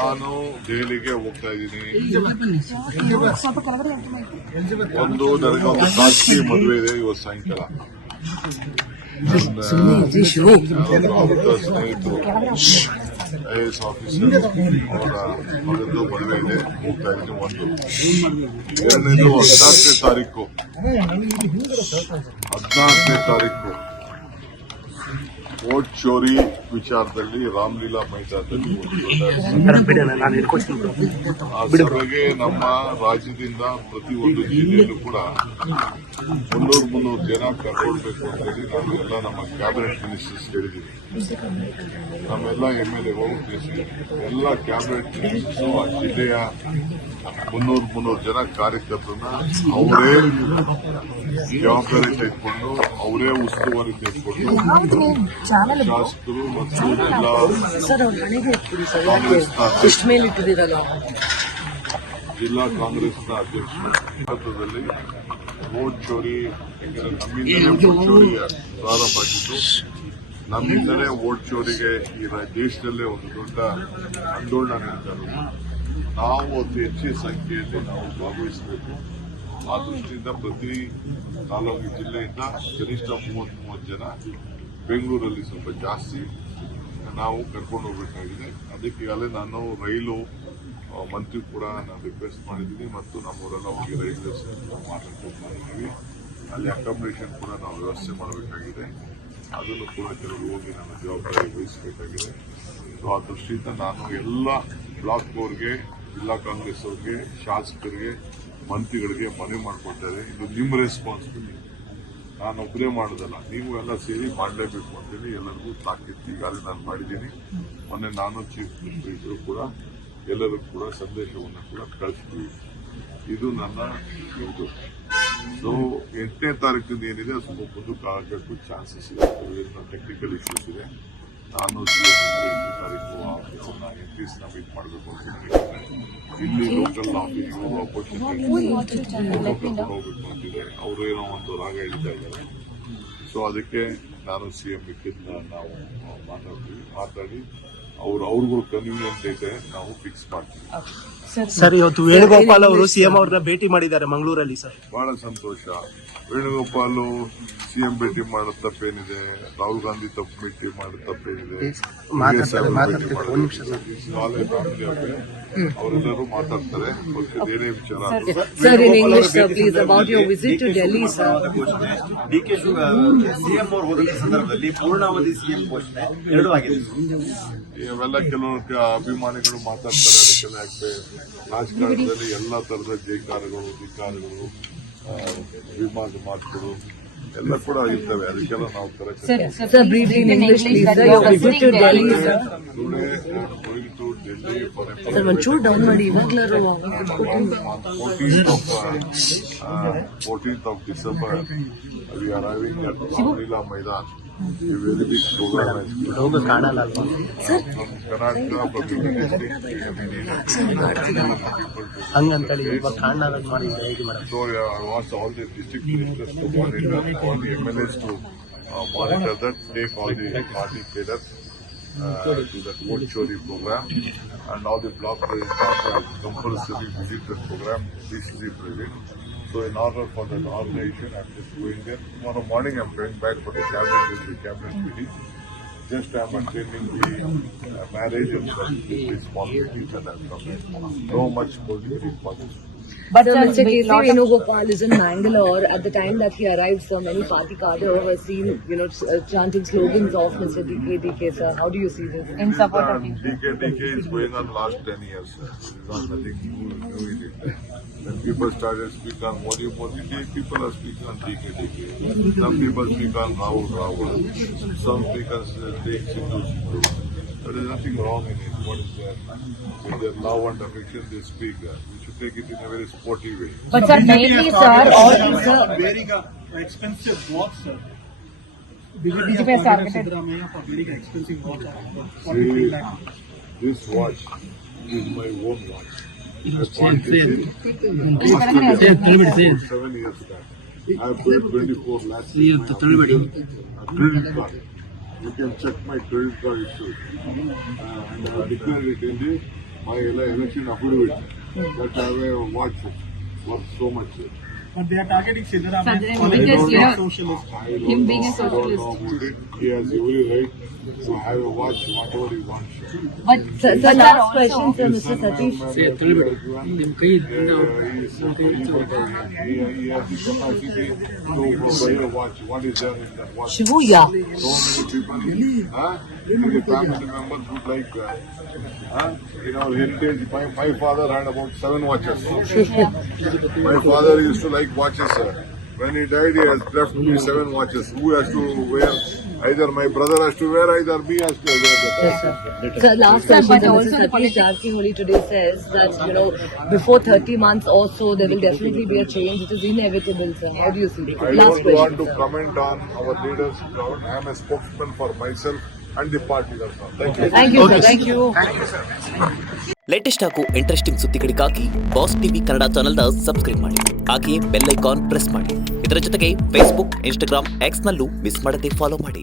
ನಾನು ದೆಹಲಿಗೆ ಹೋಗ್ತಾ ಇದ್ದೀನಿ. ಒಂದು ನನಗೆ ಒಂದು ಖಾಸಗಿ ಮದುವೆ ಇದೆ ಇವತ್ತು ಸಾಯಂಕಾಲ. ಸ್ನೇಹಿತರು IAS ಆಫೀಸರ್ ಅವರ ಮಗಂದು ಮದುವೆ ಇದೆ, ಹೋಗ್ತಾ ಇದ್ದೀನಿ. ಒಂದು ಎರಡನೇದು 14ನೇ ತಾರೀಕು ವೋಟ್ ಚೋರಿ ವಿಚಾರದಲ್ಲಿ ರಾಮಲೀಲಾ ಮೈದಾನದಲ್ಲಿ ಆ ಸಭೆಗೆ ನಮ್ಮ ರಾಜ್ಯದಿಂದ ಪ್ರತಿ ಒಂದು ಜಿಲ್ಲೆಯಲ್ಲೂ ಕೂಡ 300 ಜನ ಕರ್ಕೊಳ್ಬೇಕು ಅಂತ ಹೇಳಿ ನಾನು ಎಲ್ಲ ನಮ್ಮ ಕ್ಯಾಬಿನೆಟ್ ಮಿನಿಸ್ಟರ್ಸ್ ಹೇಳಿದ್ದೀವಿ. ನಮ್ಮೆಲ್ಲ MLA ಎಲ್ಲ ಕ್ಯಾಬಿನೆಟ್ ಮಿನಿಸ್ಟರ್ಸ್ ಆ ಜಿಲ್ಲೆಯ 300 ಜನ ಕಾರ್ಯಕರ್ತರನ್ನ ಅವರೇ ಜವಾಬ್ದಾರಿ ತೆಗೆದುಕೊಂಡು ಅವರೇ ಉಸ್ತುವಾರಿ ತೆಗೆದುಕೊಂಡು ಶಾಸಕರು ಮತ್ತು ಎಲ್ಲ ಜಿಲ್ಲಾ ಕಾಂಗ್ರೆಸ್ನ ಅಧ್ಯಕ್ಷರು ನೇತೃತ್ವದಲ್ಲಿ ವೋಟ್ ಚೋರಿ, ನಮ್ಮಿಂದಲೇ ವೋಟ್ ಚೋರಿ ಪ್ರಾರಂಭ ಆಗಿದ್ದು, ನಮ್ಮಿಂದಲೇ ವೋಟ್ ಚೋರಿಗೆ ಈ ದೇಶದಲ್ಲೇ ಒಂದು ದೊಡ್ಡ ಆಂದೋಲನ ನಡೀತಾ ಇರೋದು. ನಾವು ಅತಿ ಹೆಚ್ಚಿನ ಸಂಖ್ಯೆಯಲ್ಲಿ ನಾವು ಭಾಗವಹಿಸಬೇಕು. ಆ ದೃಷ್ಟಿಯಿಂದ ಪ್ರತಿ ತಾಲೂಕು ಜಿಲ್ಲೆಯಿಂದ ಕನಿಷ್ಠ 30 ಜನ, ಬೆಂಗಳೂರಲ್ಲಿ ಸ್ವಲ್ಪ ಜಾಸ್ತಿ ನಾವು ಕರ್ಕೊಂಡು ಹೋಗಬೇಕಾಗಿದೆ. ಅದಕ್ಕೆ ಈಗಾಗಲೇ ನಾನು ರೈಲು ಮಂತ್ರಿ ಕೂಡ ನಾನು ರಿಕ್ವೆಸ್ಟ್ ಮಾಡಿದ್ದೀನಿ ಮತ್ತು ನಮ್ಮವರೆಲ್ಲ ಹೋಗಿ ರೈಲ್ವೆ ಮಾಡಿದ್ದೀವಿ. ಅಲ್ಲಿ ಅಕಾಮಿಡೇಷನ್ ಕೂಡ ನಾವು ವ್ಯವಸ್ಥೆ ಮಾಡಬೇಕಾಗಿದೆ. ಅದನ್ನು ಕೂಡ ಕೆಲವರು ಹೋಗಿ ನನ್ನ ಜವಾಬ್ದಾರಿ ವಹಿಸಬೇಕಾಗಿದೆ. ಆ ದೃಷ್ಟಿಯಿಂದ ನಾನು ಎಲ್ಲ ಬ್ಲಾಕ್ ಅವ್ರಿಗೆ, ಜಿಲ್ಲಾ ಕಾಂಗ್ರೆಸ್ ಅವ್ರಿಗೆ, ಶಾಸಕರಿಗೆ, ಮಂತ್ರಿಗಳಿಗೆ ಮನವಿ ಮಾಡಿಕೊಡ್ತಾರೆ. ಇದು ನಿಮ್ಮ ರೆಸ್ಪಾನ್ಸಿಬಿಲಿಟಿ, ನಾನು ಒಬ್ಬರೇ ಮಾಡೋದಲ್ಲ, ನೀವು ಎಲ್ಲ ಸೇರಿ ಮಾಡಲೇಬೇಕು ಅಂತೇಳಿ ಎಲ್ಲರಿಗೂ ತಾಕೀತು ಈಗಾಗಲೇ ನಾನು ಮಾಡಿದ್ದೀನಿ. ಮೊನ್ನೆ ನಾನು ಚೀಫ್ ಮಿನಿಸ್ಟರ್ ಇದ್ರು ಕೂಡ ಎಲ್ಲರಿಗೂ ಕೂಡ ಸಂದೇಶವನ್ನು ಕೂಡ ಕಳಿಸ್ತೀವಿ. ಇದು ನನ್ನ ಇದು. ಸೊ 8ನೇ ತಾರೀಕಿಂದ ಏನಿದೆ ಸ್ವಲ್ಪ ಮುಂದಕ್ಕೆ ಆಗಬೇಕು ಚಾನ್ಸಸ್ ಇದೆ. ಟೆಕ್ನಿಕಲ್ ಇಶ್ಯೂಸ್ ಇದೆ. ನಾನು 8ನೇ ತಾರೀಕು MPs ಮೀಟ್ ಮಾಡಬೇಕು ಅಂತ ಇಲ್ಲಿ ಲೋಕಲ್ ಅಪೋಸಿಷನ್ ಕರ್ಕೊಂಡು ಹೋಗ್ಬೇಕು ಅಂತಿದೆ. ಅವರು ಏನೋ ಒಂದು ರಾಗ ಹೇಳ್ತಾ ಇದ್ದಾರೆ. ಸೊ ಅದಕ್ಕೆ ನಾನು CM ಮಿಕ್ಕಿದ್ನ ನಾವು ಮಾತಾಡಿ ಅವ್ರಿಗೂ ಕನ್ವೀನಿಯಂಟ್ ಐತೆ ನಾವು ಫಿಕ್ಸ್ ಮಾಡ್ತೀವಿ. ಸರ್, ಇವತ್ತು ವೇಣುಗೋಪಾಲ್ ಅವರು CM ಅವ್ರನ್ನ ಭೇಟಿ ಮಾಡಿದ್ದಾರೆ ಮಂಗಳೂರಲ್ಲಿ. ಸರ್, ಬಹಳ ಸಂತೋಷ. ವೇಣುಗೋಪಾಲ್ CM ಭೇಟಿ ಮಾಡೋದು ತಪ್ಪೇನಿದೆ? ರಾಹುಲ್ ಗಾಂಧಿ ಭೇಟಿ ಮಾಡೋದು ತಪ್ಪೇನಿದೆ? ಅವರೆಲ್ಲರೂ ಮಾತಾಡ್ತಾರೆ. ಬೇರೆ ವಿಚಾರ ಇವೆಲ್ಲ ಕೆಲವು ಅಭಿಮಾನಿಗಳು ಮಾತಾಡ್ತಾರೆ. ಅದಕ್ಕೆಲ್ಲ ಯಾಕೆ ರಾಜಕಾರಣದಲ್ಲಿ ಎಲ್ಲಾ ತರದ ಜೈಕಾರಗಳು, ಧಿಕಾರಗಳು, ಅಭಿಮಾನ ಮಾತುಗಳು ಎಲ್ಲ ಕೂಡ ಇರ್ತವೆ. ಅದಕ್ಕೆಲ್ಲ ನಾವು correct. Fourteenth of December, we are arriving at Ramlila Maidan. A very big program has been from Karnataka, from the district. So I asked all the district ministers to monitor, all the MLAs to monitor that, take all the party cadres to that vote chori program, and all the block presidents compulsory visit that program. This is the president. So in order for the organization, I'm just going there. Tomorrow morning I'm going back for the cabinet meeting. Just I'm attending the marriage and the responsibilities that have come in. No much political politics. But Mr. K.C. Venugopal is in Mangalore. At the time that he arrived, so many party cadres were seen, chanting slogans of Mr. DK, sir. How do you see this? In support of him. DK is going on last 10 years. It's not nothing new in it. When people started speaking on Modi, people are speaking on DK. Some people speak on Rahul. Some speak on Sindhu. There is nothing wrong in it. What is there? With their love and affection, they speak. We should take it in a very sporty way. But sir, mainly, sir, all is wearing an expensive watch, sir. BJP has targeted for wearing an expensive watch. See, this watch is my own watch. I bought it 7 years back. I paid 24 lakhs. Credit card. You can check my credit card issue. And I declared it in the my election affidavit that I have watched worth so much. But they are targeting Siddharamaiah. Because, He you is know, socialist. I don't Him know, being a I don't know socialist. about it. He has every right to have a watch whatever he wants. But sir, last question, sir, Mr. Satish. He is he has the capacity to buy a watch. What is there in that watch? Shibuya. So many people, the family members would like, in our heritage, my father had about 7 watches. My father used to like watches, sir. When he died, he has left me 7 watches. Who has to wear? Either my brother has to wear, either me has to wear. Yes, sir. Sir, last question, sir, Mr. Satish Jarkiholi today says that, you know, before 30 months or so, there will definitely be a change. It is inevitable, sir. How do you see it? I Last don't want question. to comment on our leaders. I am a spokesman for myself and the party. That's all. Thank you. Thank you, sir. Thank you. Latest ಹಾಗೂ interesting ಸುದ್ದಿಗಳಿಗಾಗಿ boss TV Kannada ಚಾನೆಲ್ನ subscribe ಮಾಡಿ ಹಾಗೆಯೇ bell icon press ಮಾಡಿ. ಇದರ ಜೊತೆಗೆ Facebook, Instagram, ಎಕ್ಸ್ನಲ್ಲೂ miss ಮಾಡದೆ follow ಮಾಡಿ.